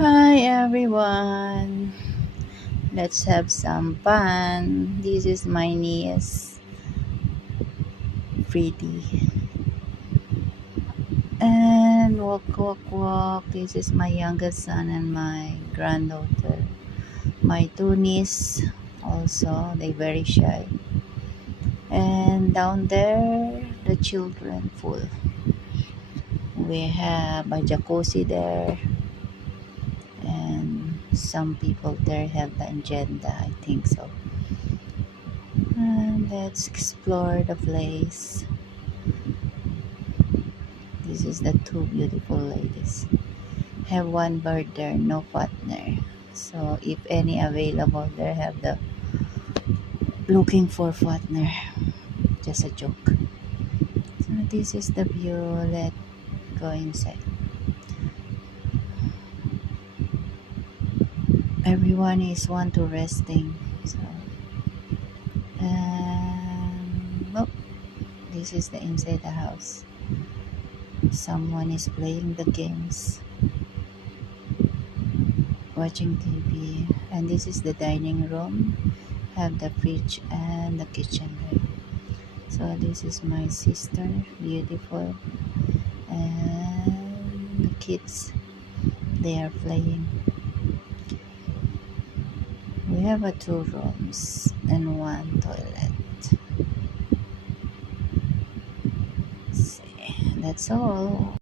Hi everyone, let's have some fun. This is my niece, Pretty. And walk, walk, walk. This is my youngest son and my granddaughter. My two nieces also, they very shy. And down there, the children full. We have a jacuzzi there. And some people there have the agenda, I think so. And let's explore the place. This is the two beautiful ladies. Have one bird there, no partner. So if any available there, have the looking for partner. Just a joke. So this is the view. Let's go inside. Everyone is want to resting. So look, this is the inside the house. Someone is playing the games, watching TV, and this is the dining room. Have the fridge and the kitchen there. So this is my sister, beautiful, and the kids, they are playing. We have a 2 rooms and 1 toilet. See, that's all.